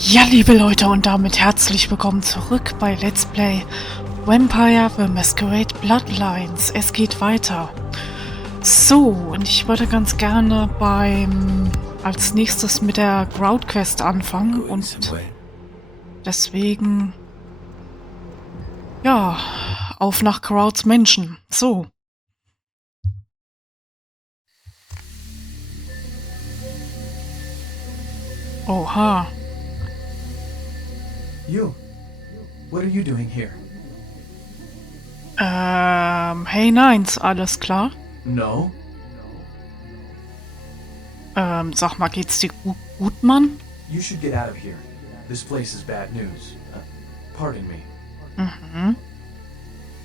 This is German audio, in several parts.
Ja, liebe Leute, und damit herzlich willkommen zurück bei Let's Play Vampire the Masquerade Bloodlines. Es geht weiter. So, und ich würde ganz gerne als nächstes mit der Grout Quest anfangen und deswegen, ja, auf nach Grouts Menschen. So. Oha. You. What are you doing here? Hey Neins, alles klar? No. Sag mal, geht's dir gut, Mann? You should get out of here. This place is bad news. Pardon me. Mhm.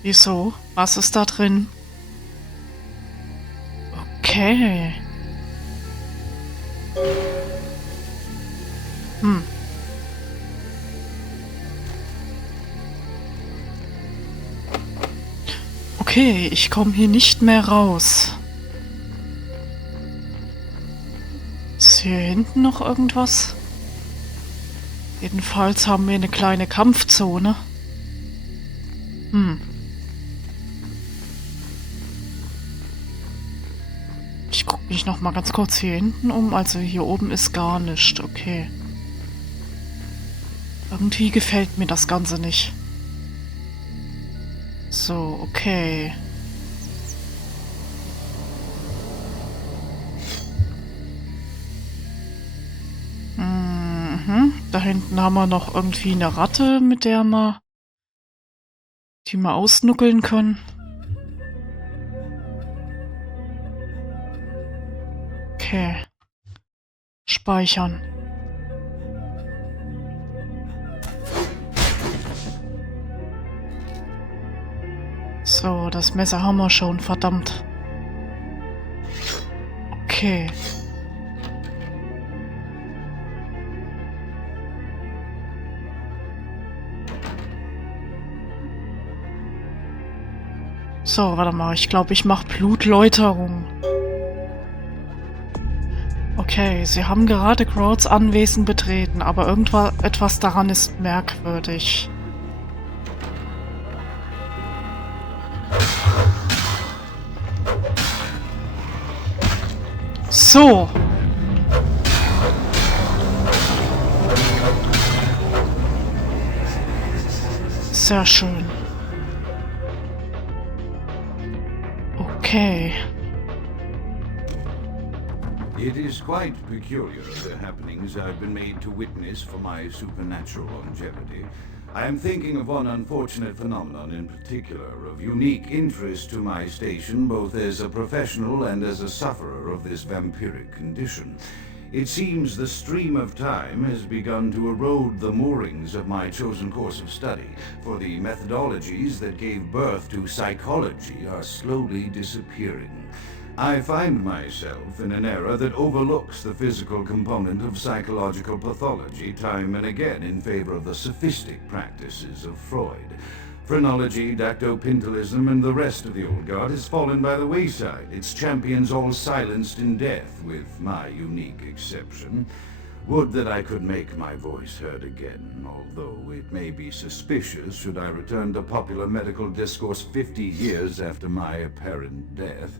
Wieso? Was ist da drin? Okay. Okay, ich komme hier nicht mehr raus. Ist hier hinten noch irgendwas? Jedenfalls haben wir eine kleine Kampfzone. Ich gucke mich noch mal ganz kurz hier hinten um. Also hier oben ist gar nichts. Okay. Irgendwie gefällt mir das Ganze nicht. So, okay. Da hinten haben wir noch irgendwie eine Ratte, mit der die wir ausnuckeln können. Okay. Speichern. So, das Messer haben wir schon, verdammt. Okay. So, warte mal, ich glaube, ich mache Blutläuterung. Okay, sie haben gerade Grouts Anwesen betreten, aber etwas daran ist merkwürdig. So. Sehr schön. Okay. It is quite peculiar, the happenings I've been made to witness for my supernatural longevity. I am thinking of one unfortunate phenomenon in particular, of unique interest to my station, both as a professional and as a sufferer of this vampiric condition. It seems the stream of time has begun to erode the moorings of my chosen course of study, for the methodologies that gave birth to psychology are slowly disappearing. I find myself in an era that overlooks the physical component of psychological pathology time and again in favor of the sophistic practices of Freud. Phrenology, dactopintilism, and the rest of the old guard has fallen by the wayside, its champions all silenced in death, with my unique exception. Would that I could make my voice heard again, although it may be suspicious should I return to popular medical discourse 50 years after my apparent death.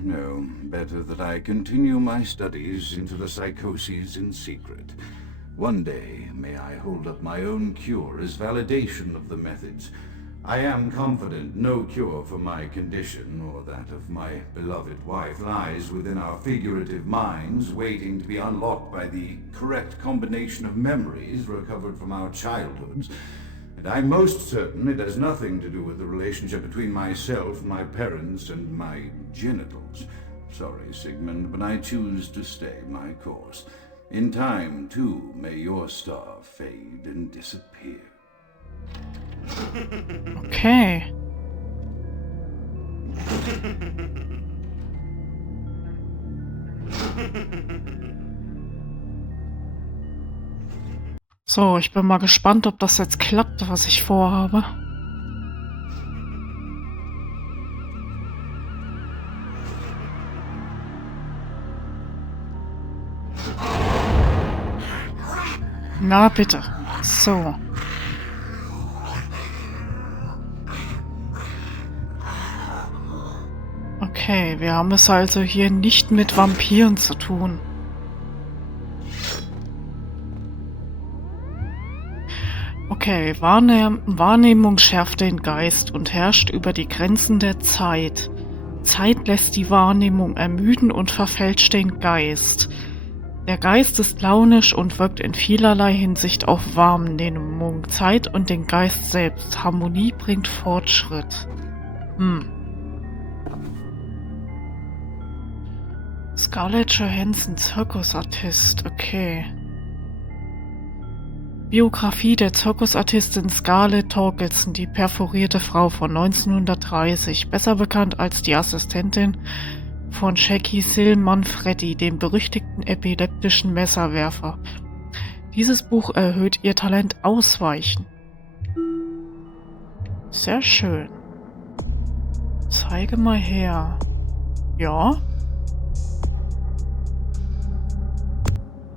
No, better that I continue my studies into the psychoses in secret. One day, may I hold up my own cure as validation of the methods. I am confident no cure for my condition, or that of my beloved wife, lies within our figurative minds, waiting to be unlocked by the correct combination of memories recovered from our childhoods. And I'm most certain it has nothing to do with the relationship between myself, my parents, and my genitals. Sorry, Sigmund, but I choose to stay my course. In time, too, may your star fade and disappear. Okay. So, ich bin mal gespannt, ob das jetzt klappt, was ich vorhabe. Na bitte. So. Okay, wir haben es also hier nicht mit Vampiren zu tun. Okay, Wahrnehmung schärft den Geist und herrscht über die Grenzen der Zeit. Zeit lässt die Wahrnehmung ermüden und verfälscht den Geist. Der Geist ist launisch und wirkt in vielerlei Hinsicht auf Wahrnehmung, Zeit und den Geist selbst. Harmonie bringt Fortschritt. Scarlett Johansson, Zirkusartist, okay. Biografie der Zirkusartistin Scarlett Torkelson, die perforierte Frau von 1930, besser bekannt als die Assistentin von Jackie Sil Manfredi, dem berüchtigten epileptischen Messerwerfer. Dieses Buch erhöht ihr Talent Ausweichen. Sehr schön. Zeige mal her. Ja?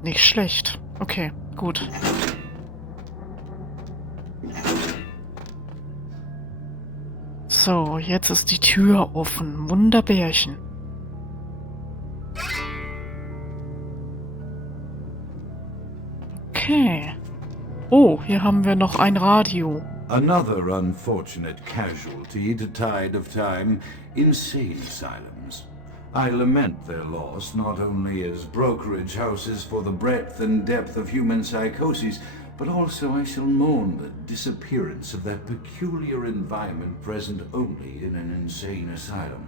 Nicht schlecht. Okay, gut. So, jetzt ist die Tür offen. Wunderbärchen. Okay. Oh, hier haben wir noch ein Radio. Another unfortunate casualty to tide of time, insane asylums. I lament their loss not only as brokerage houses for the breadth and depth of human psychoses, but also I shall mourn the disappearance of that peculiar environment present only in an insane asylum.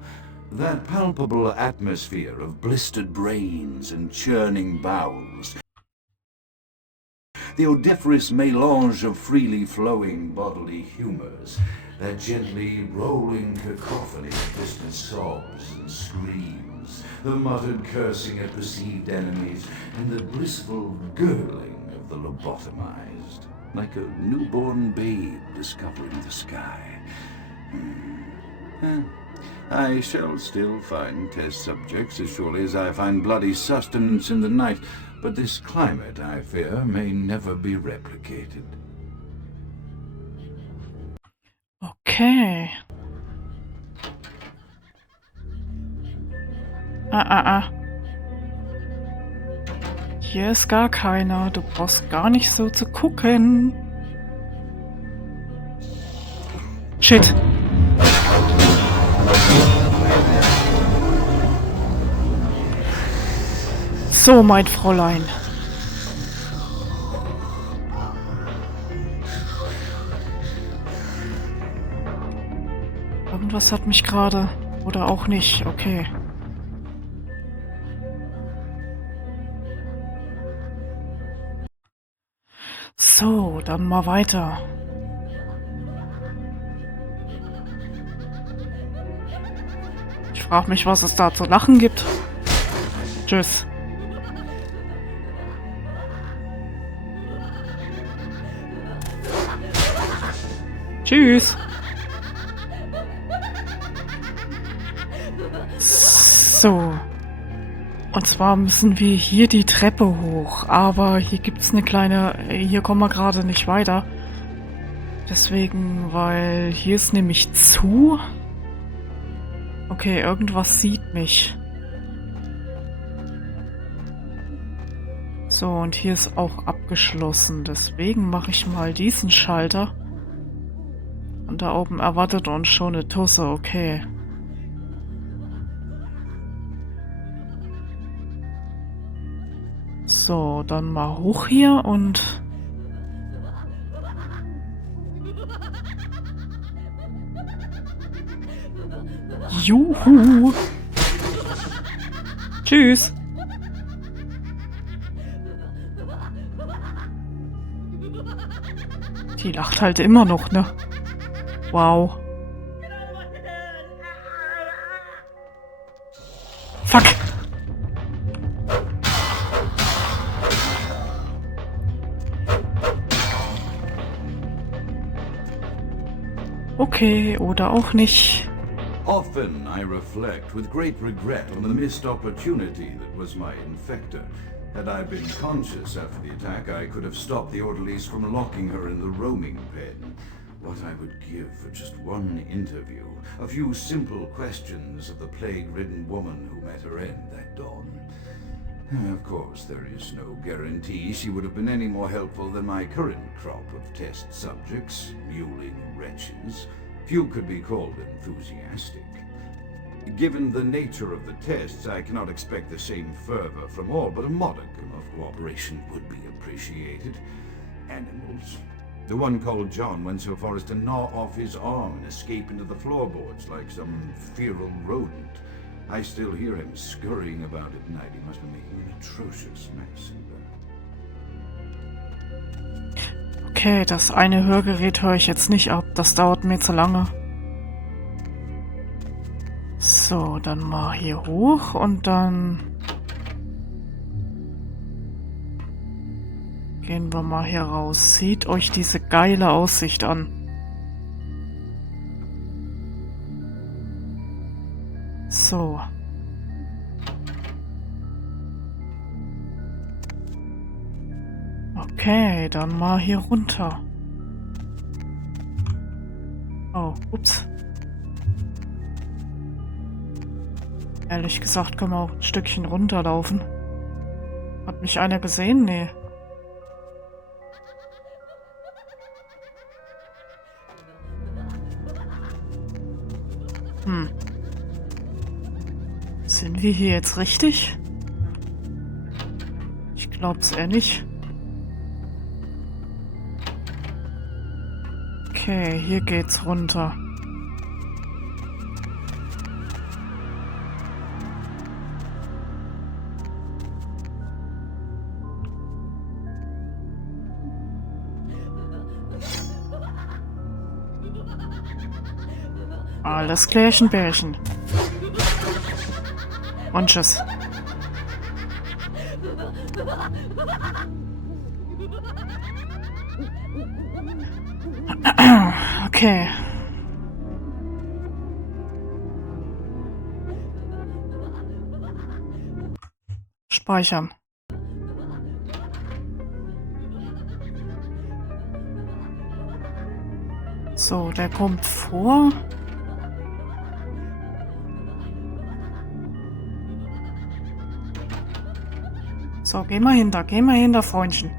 That palpable atmosphere of blistered brains and churning bowels. The odoriferous melange of freely flowing bodily humors. That gently rolling cacophony of distant sobs and screams. The muttered cursing at perceived enemies. And the blissful gurgling of the lobotomized. Like a newborn babe discovering the sky. I shall still find test subjects as surely as I find bloody sustenance in the night, but this climate, I fear, may never be replicated. Okay. Hier ist gar keiner. Du brauchst gar nicht so zu gucken. Shit. So, mein Fräulein. Irgendwas hat mich gerade... Oder auch nicht, okay. So, dann mal weiter. Ich frage mich, was es da zu lachen gibt. Tschüss. Tschüss. So. Und zwar müssen wir hier die Treppe hoch. Aber hier gibt's eine kleine... Hier kommen wir gerade nicht weiter. Deswegen, weil hier ist nämlich zu. Okay, irgendwas sieht mich. So, und hier ist auch abgeschlossen. Deswegen mache ich mal diesen Schalter. Und da oben erwartet uns schon eine Tusse, okay. So, dann mal hoch hier und... Juhu! Tschüss! Die lacht halt immer noch, ne? Wow. Fuck! Okay, oder auch nicht. Often I reflect with great regret on the missed opportunity that was my infector. Had I been conscious after the attack, I could have stopped the orderlies from locking her in the roaming pen. What I would give for just one interview, a few simple questions of the plague-ridden woman who met her end that dawn. Of course, there is no guarantee she would have been any more helpful than my current crop of test subjects, mewling wretches. Few could be called enthusiastic. Given the nature of the tests, I cannot expect the same fervor from all, but a modicum of cooperation would be appreciated. Animals. The one called John went so far as to gnaw off his arm and escape into the floorboards like some feral rodent. I still hear him scurrying about at night. He must be making an atrocious mess in there. Okay, das eine Hörgerät höre ich jetzt nicht ab. Das dauert mir zu lange. So, dann mal hier hoch und dann gehen wir mal hier raus. Seht euch diese geile Aussicht an. So. Okay, dann mal hier runter. Oh, ups. Ehrlich gesagt können wir auch ein Stückchen runterlaufen. Hat mich einer gesehen? Nee. Sind wir hier jetzt richtig? Ich glaub's eher nicht. Okay, hier geht's runter. Alles klärchen, Bärchen. Und tschüss. Okay. Speichern. So, der kommt vor. So, geh mal hinter, Freundchen.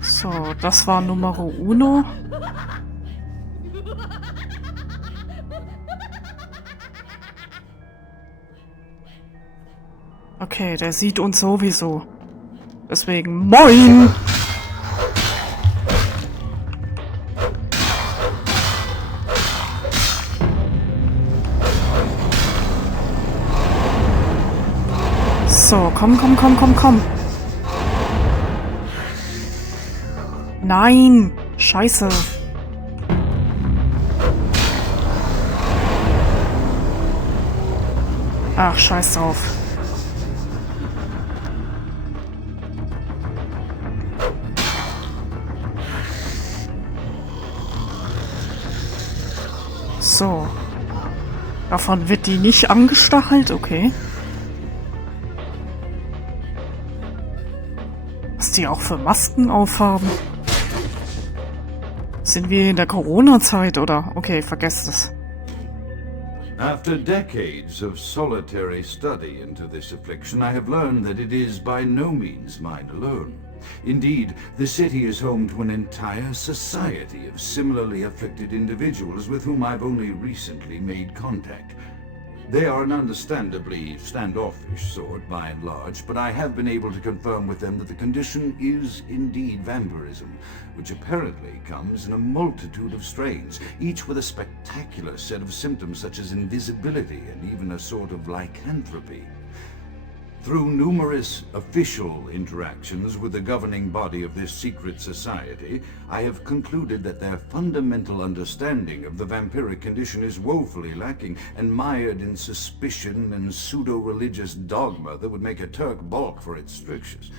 So, das war Numero Uno. Okay, der sieht uns sowieso. Deswegen, moin! So, komm. Nein! Scheiße! Ach, scheiß drauf. So. Davon wird die nicht angestachelt, okay. Was die auch für Masken aufhaben. Sind wir in der Corona-Zeit, oder? Okay, vergesst es. After decades of solitary study into this affliction, I have learned that it is by no means mine alone. Indeed, the city is home to an entire society of similarly afflicted individuals with whom I've only recently made contact. They are an understandably standoffish sort by and large, but I have been able to confirm with them that the condition is indeed vampirism, which apparently comes in a multitude of strains, each with a spectacular set of symptoms such as invisibility and even a sort of lycanthropy. Through numerous official interactions with the governing body of this secret society, I have concluded that their fundamental understanding of the vampiric condition is woefully lacking and mired in suspicion and pseudo-religious dogma that would make a Turk balk for its strictures.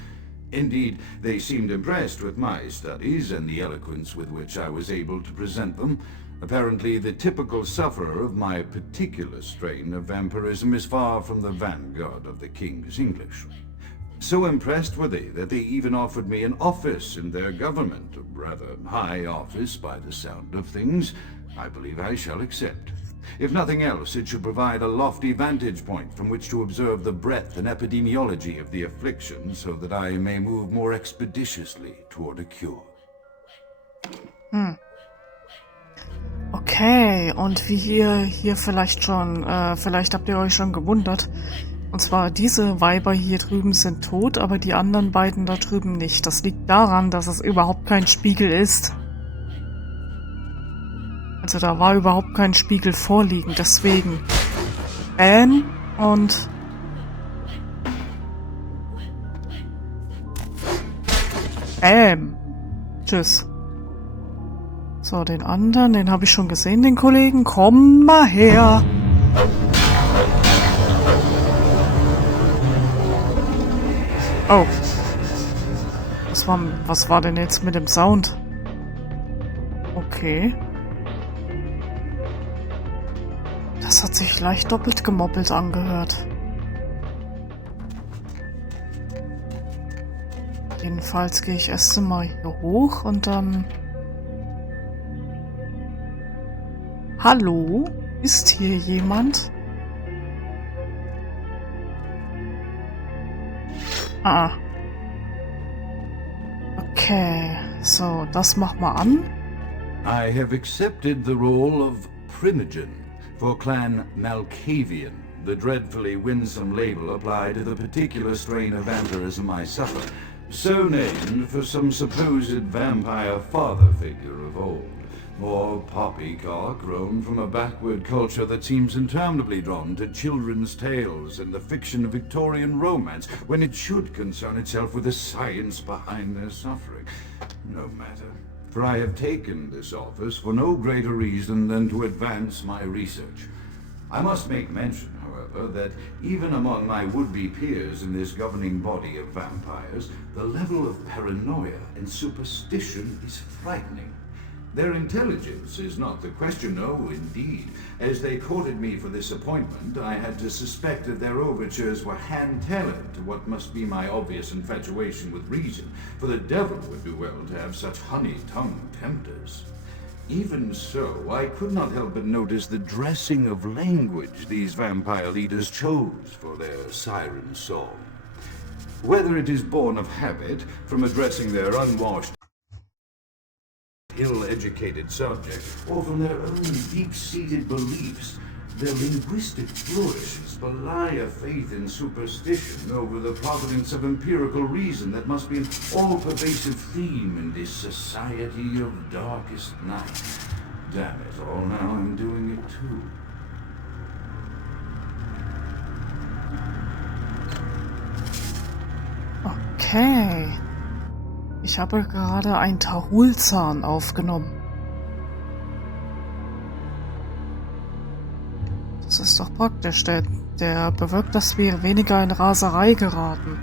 Indeed, they seemed impressed with my studies and the eloquence with which I was able to present them. Apparently, the typical sufferer of my particular strain of vampirism is far from the vanguard of the King's English. So impressed were they that they even offered me an office in their government, a rather high office by the sound of things. I believe I shall accept. If nothing else, it should provide a lofty vantage point from which to observe the breadth and epidemiology of the affliction, so that I may move more expeditiously toward a cure. Okay, und wie ihr hier vielleicht schon, vielleicht habt ihr euch schon gewundert, und zwar diese Weiber hier drüben sind tot, aber die anderen beiden da drüben nicht. Das liegt daran, dass es überhaupt kein Spiegel ist. Also da war überhaupt kein Spiegel vorliegen, deswegen. Und... Tschüss. So, den anderen, den habe ich schon gesehen, den Kollegen. Komm mal her. Oh. Was war denn jetzt mit dem Sound? Okay. Das hat sich leicht doppelt gemoppelt angehört. Jedenfalls gehe ich erst mal hier hoch und dann... Hallo? Ist hier jemand? Ah. Okay. So, das mach mal an. I have accepted the role of Primogen for Clan Malkavian, the dreadfully winsome label applied to the particular strain of vampirism I suffer, so named for some supposed vampire father figure of old. More poppycock grown from a backward culture that seems interminably drawn to children's tales and the fiction of Victorian romance, when it should concern itself with the science behind their suffering. No matter, for I have taken this office for no greater reason than to advance my research. I must make mention, however, that even among my would-be peers in this governing body of vampires, the level of paranoia and superstition is frightening. Their intelligence is not the question, no, indeed. As they courted me for this appointment, I had to suspect that their overtures were hand-tailored to what must be my obvious infatuation with reason, for the devil would do well to have such honey-tongued tempters. Even so, I could not help but notice the dressing of language these vampire leaders chose for their siren song. Whether it is born of habit, from addressing their unwashed, ill-educated subject, or from their own deep-seated beliefs, their linguistic flourishes belie a faith in superstition over the providence of empirical reason that must be an all-pervasive theme in this society of darkest night. Damn it all, now I'm doing it too. Okay. Ich habe gerade einen Tahulzahn aufgenommen. Das ist doch praktisch. Der bewirkt, dass wir weniger in Raserei geraten.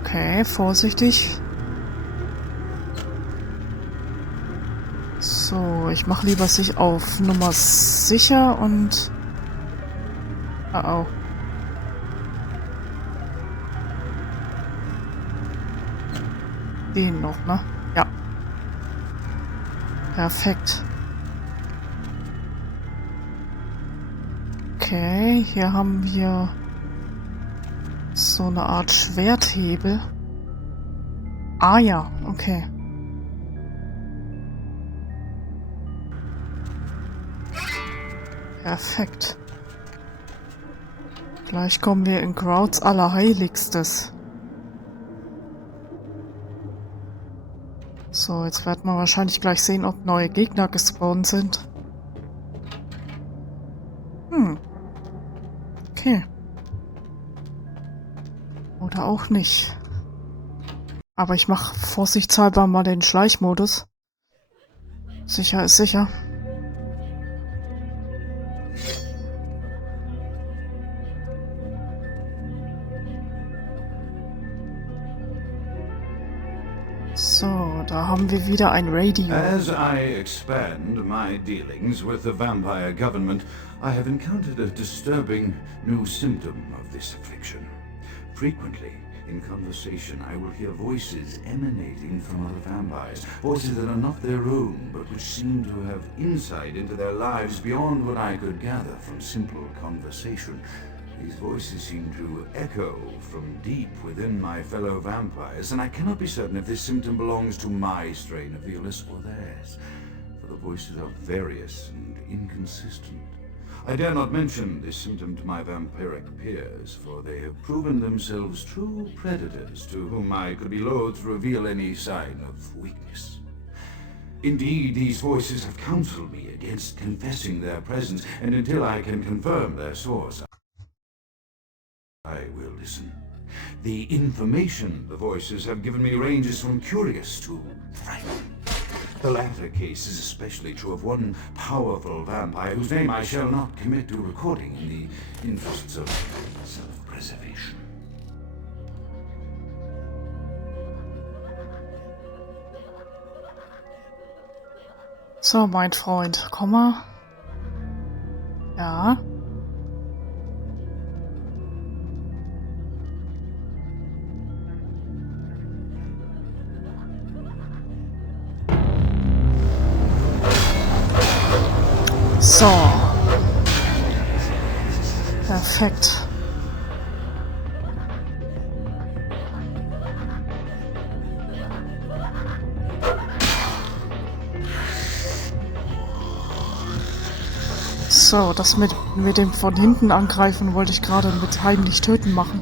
Okay, vorsichtig. So, ich mache lieber sich auf Nummer sicher und... Oh. Den noch, ne? Ja. Perfekt. Okay, hier haben wir so eine Art Schwerthebel. Ah ja, okay. Perfekt. Gleich kommen wir in Grouts Allerheiligstes. So, jetzt wird man wahrscheinlich gleich sehen, ob neue Gegner gespawnt sind. Okay. Oder auch nicht. Aber ich mache vorsichtshalber mal den Schleichmodus. Sicher ist sicher. haben wir wieder ein Radio. As I expand my dealings with the vampire government, I have encountered a disturbing new symptom of this affliction. Frequently, in conversation, I will hear voices emanating from other vampires, voices that are not their own, but which seem to have insight into their lives beyond what I could gather from simple conversation. These voices seem to echo from deep within my fellow vampires, and I cannot be certain if this symptom belongs to my strain of the illness or theirs, for the voices are various and inconsistent. I dare not mention this symptom to my vampiric peers, for they have proven themselves true predators to whom I could be loath to reveal any sign of weakness. Indeed, these voices have counseled me against confessing their presence, and until I can confirm their source, I will listen. The information the voices have given me ranges from curious to frightening. The latter case is especially true of one powerful vampire whose name I shall not commit to recording in the interests of self-preservation. So, mein Freund, komm mal. Ja. So. Perfekt. So, das mit dem von hinten angreifen wollte ich gerade mit heimlich töten machen.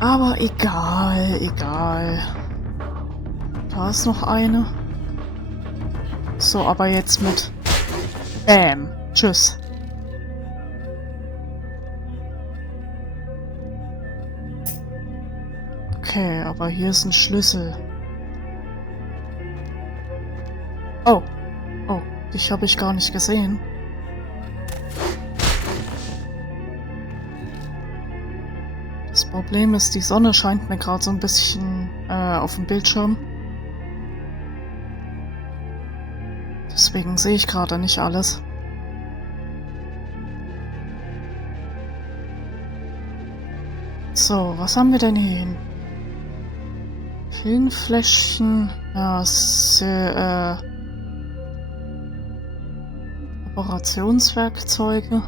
Aber egal, egal. Da ist noch eine. So, aber jetzt mit Bam. Tschüss. Okay, aber hier ist ein Schlüssel. Oh. Oh, dich habe ich gar nicht gesehen. Das Problem ist, die Sonne scheint mir gerade so ein bisschen auf dem Bildschirm. Deswegen sehe ich gerade nicht alles. So, was haben wir denn hier hin? Filmfläschchen, ja, Operationswerkzeuge.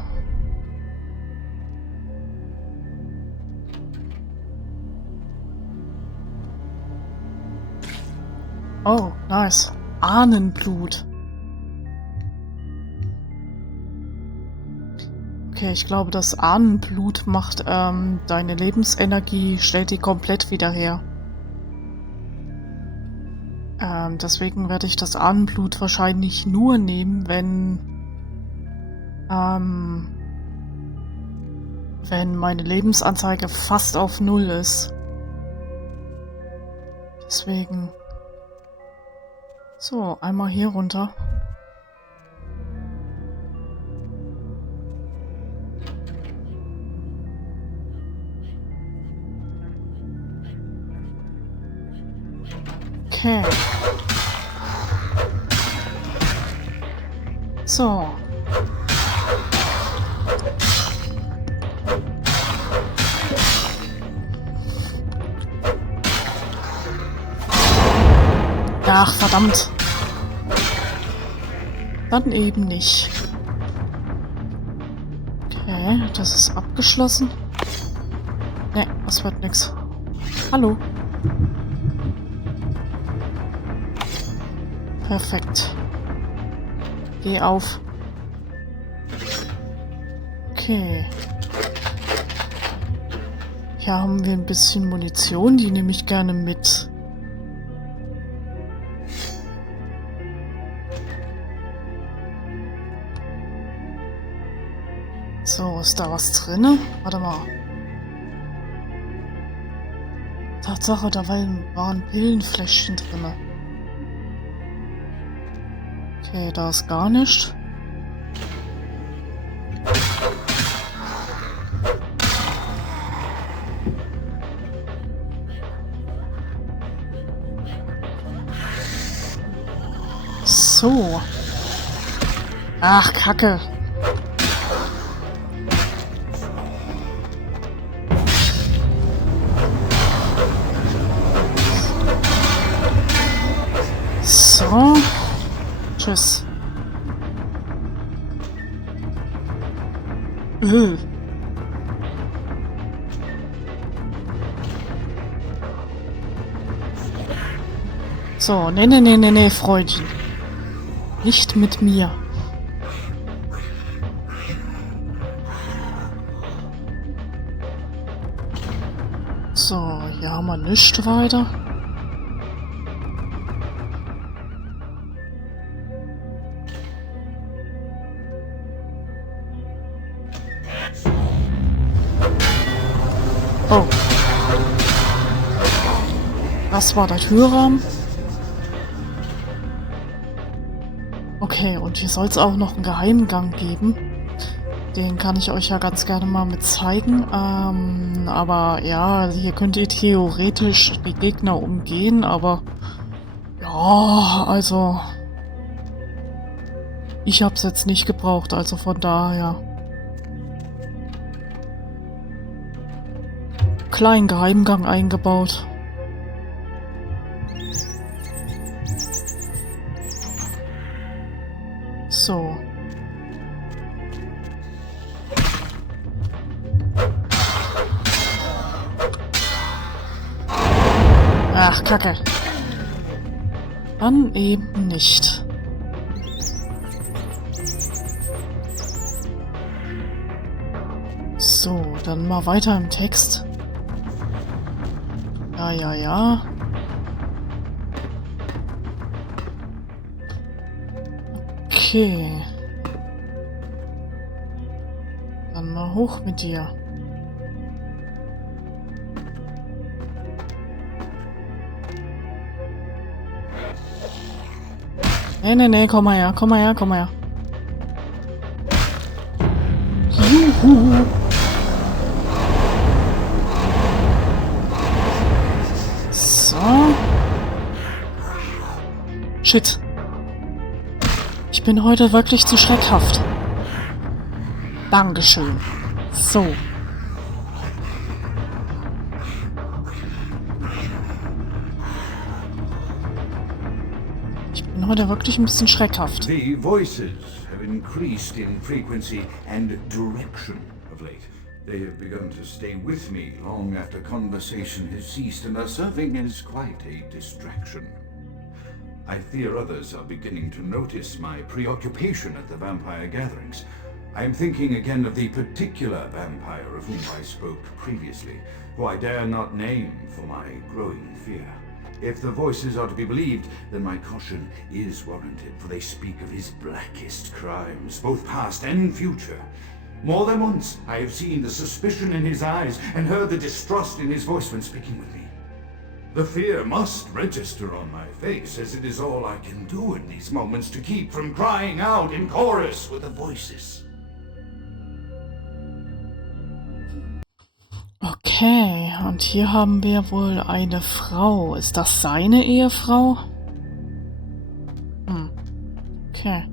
Oh, nice. Ahnenblut. Okay, ich glaube, das Ahnenblut macht deine Lebensenergie, stellt die komplett wieder her. Deswegen werde ich das Ahnenblut wahrscheinlich nur nehmen, wenn meine Lebensanzeige fast auf 0 ist. Deswegen. So, einmal hier runter. Okay. So. Ach, verdammt. Dann eben nicht. Okay, das ist abgeschlossen. Ne, das wird nix. Hallo. Perfekt. Geh auf. Okay. Hier haben wir ein bisschen Munition, die nehme ich gerne mit. So, ist da was drinne? Warte mal. Tatsache, da waren Pillenfläschchen drinne. Okay, da ist gar nichts. So. Ach, Kacke. So. Tschüss. So, nee, Freundchen. Nicht mit mir. So, hier haben wir nichts weiter. Oh. Das war der Türrahmen. Okay, und hier soll es auch noch einen Geheimgang geben. Den kann ich euch ja ganz gerne mal mit zeigen. Aber ja, hier könnt ihr theoretisch die Gegner umgehen, aber ja, also ich hab's jetzt nicht gebraucht, also von daher. Kleinen Geheimgang eingebaut. So. Ach, Kacke. Dann eben nicht. So, dann mal weiter im Text. Ja. Okay. Dann mal hoch mit dir. Nee, komm mal her. Juhu. So. Shit. Ich bin heute wirklich zu schreckhaft. Dankeschön. So. Ich bin heute wirklich ein bisschen schreckhaft. The voices have increased in frequency and direction of late. They have begun to stay with me long after conversation has ceased, and are serving as quite a distraction. I fear others are beginning to notice my preoccupation at the vampire gatherings. I am thinking again of the particular vampire of whom I spoke previously, who I dare not name for my growing fear. If the voices are to be believed, then my caution is warranted, for they speak of his blackest crimes, both past and future. More than once, I have seen the suspicion in his eyes and heard the distrust in his voice when speaking with me. The fear must register on my face, as it is all I can do in these moments to keep from crying out in chorus with the voices. Okay, und hier haben wir wohl eine Frau. Ist das seine Ehefrau? Okay.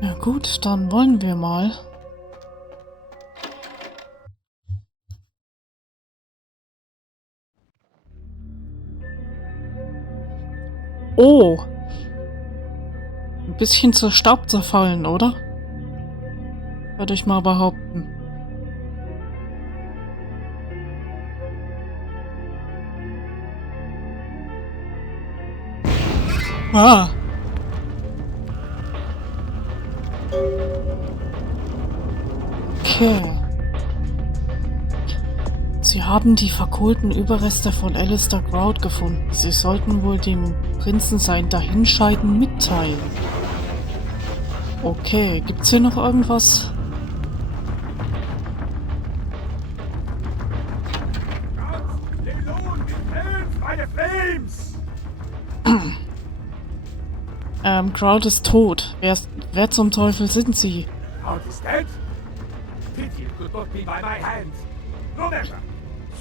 Ja gut, dann wollen wir mal. Oh! Ein bisschen zu Staub zerfallen, oder? Würde ich mal behaupten. Ah! Okay. Sie haben die verkohlten Überreste von Alistair Grout gefunden. Sie sollten wohl dem Prinzen sein Dahinscheiden mitteilen. Okay, gibt's hier noch irgendwas? Grout ist tot. Wer zum Teufel sind Sie? Grout is dead? Pity could not be by my hand. No matter.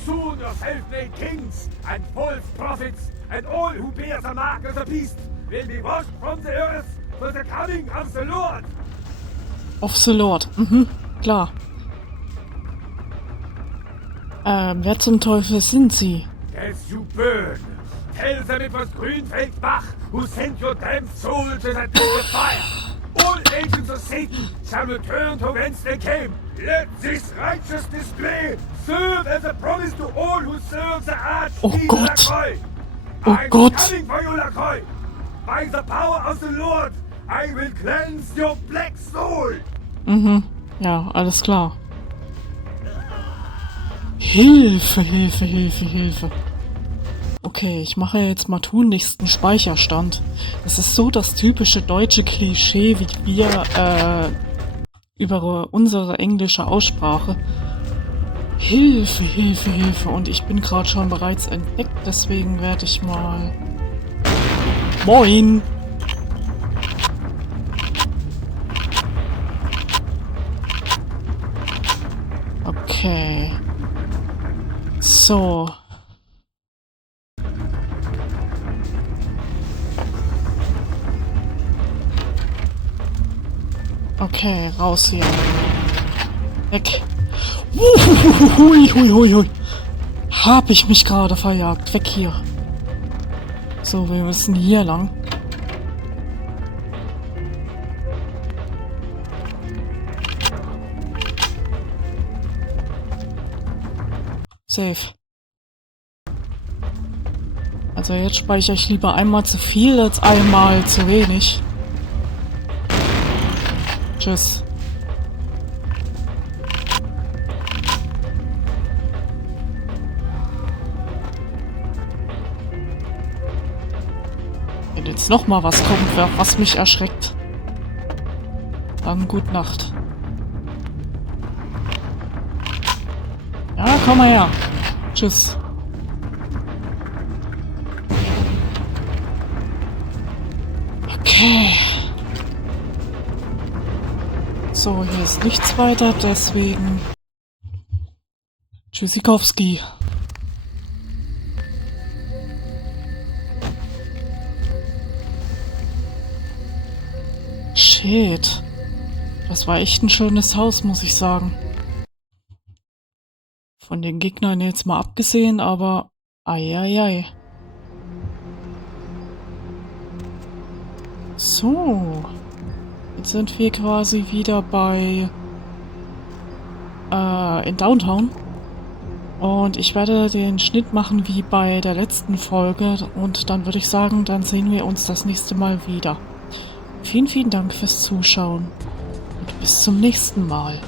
Soon your self-made kings and false prophets and all who bear the mark of the beast will be washed from the earth for the coming of the Lord. Of the Lord. Klar. Wer zum Teufel sind Sie? As you burn, tell them it was Grünfeld Bach who sent your damned soul to that pit of fire. All agents of Satan shall return to whence they came. Let this righteous display serve as a promise to all who serve the Archfiend Lacroix. I'm coming for you, Lacroix. By the power of the Lord, I will cleanse your black soul. Ja, alles klar. Hilfe, Hilfe, Hilfe, Hilfe. Okay, ich mache jetzt mal tunlichsten Speicherstand. Das ist so das typische deutsche Klischee, wie wir über unsere englische Aussprache. Hilfe, Hilfe, Hilfe. Und ich bin gerade schon bereits entdeckt, deswegen werde ich mal... Moin! Okay. So. Okay, raus hier. Weg. Hui, hui, hui, hui. Hab ich mich gerade verjagt. Weg hier. So, wir müssen hier lang. Safe. Also jetzt speichere ich lieber einmal zu viel als einmal zu wenig. Tschüss. Wenn jetzt noch mal was kommt, was mich erschreckt, dann gute Nacht. Ja, komm mal her. Tschüss. Okay. So, hier ist nichts weiter, deswegen... Tschüssikowski. Shit. Das war echt ein schönes Haus, muss ich sagen. Von den Gegnern jetzt mal abgesehen, aber... Eieiei. So. Jetzt sind wir quasi wieder bei... in Downtown. Und ich werde den Schnitt machen wie bei der letzten Folge. Und dann würde ich sagen, dann sehen wir uns das nächste Mal wieder. Vielen, vielen Dank fürs Zuschauen. Und bis zum nächsten Mal.